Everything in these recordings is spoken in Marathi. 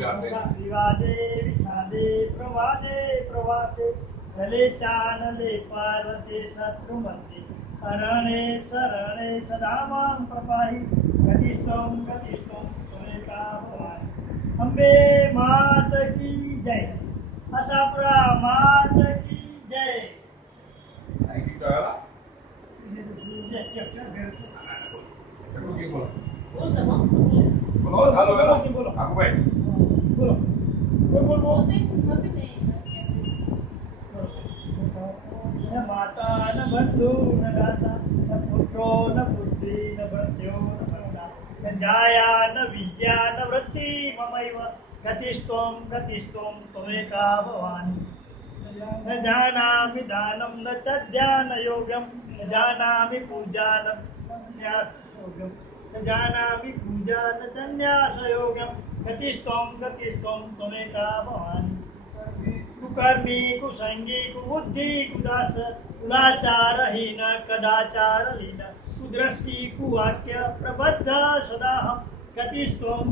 विवादे विषादे प्रवादे प्रवासे गले चानले पार्वते शत्रुमते अरणे शरणे सदा मां प्रपाहि गतिस्त्वं त्वमेका भवानि। अंबे मात की जय, आशापुरा मात की जय। माता न बंधु न दाता न पुत्रो न पुत्री न भृत्यो न भर्ता न जाया न विद्या न वृत्ति ममैव गतिस्त्वं त्वमेका भवानि। न जानामि दानं न च ध्यानयोगं न जानामि पूजानं न्यासयोगं न जानामि पूजा न च न्यासयोगं गतिस्त्वं त्वमेका भवानि। कुकर्मी कुसंगी कुबुद्धि कुदास कुलाचारहीन कदाचारलीन कुदृष्टि कुवाक्य प्रबद्ध सदाहं गतिस्त्वं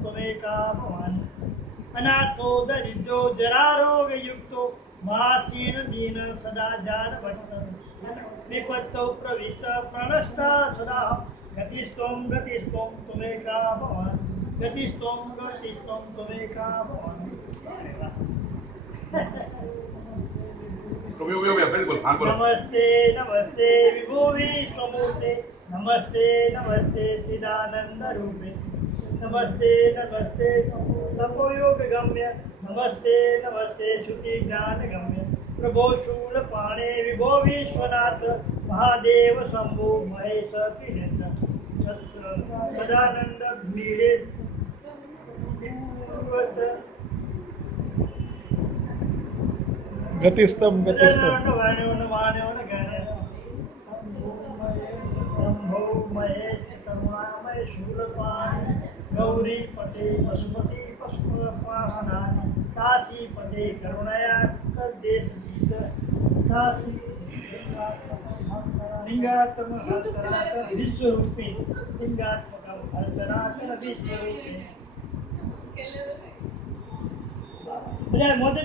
त्वमेका भवानि। अनाथो दरिद्रो जरारोगयुक्तो मासीन दीन सदा जानभक्त निपत्तो प्रवृत्त प्रणष्ट सदाहं गतिस्त्वं त्वमेका भवानि। गतिस्त्वं त्वमेका भवानि। नमस्ते नमस्ते विभो विश्वमूर्ते नमस्ते चिदानंद रूपे नमस्ते तपोयोग गम्य नमस्ते श्रुति ज्ञान गम्य प्रभो शूलपाणे विभो विश्वनाथ महादेव शंभो महेश त्रिनेत्र सदानंद मीरे गतिस्तम शंभो महेश करुणामय शूलपाणि गौरी पते पशुपति पशुपासनानि काशीपते करुणया कदेश काशी लिंगात्म हरतरात विश्वरूपी लिंगात्मकं हरतरात विश्वरूपी। मोदी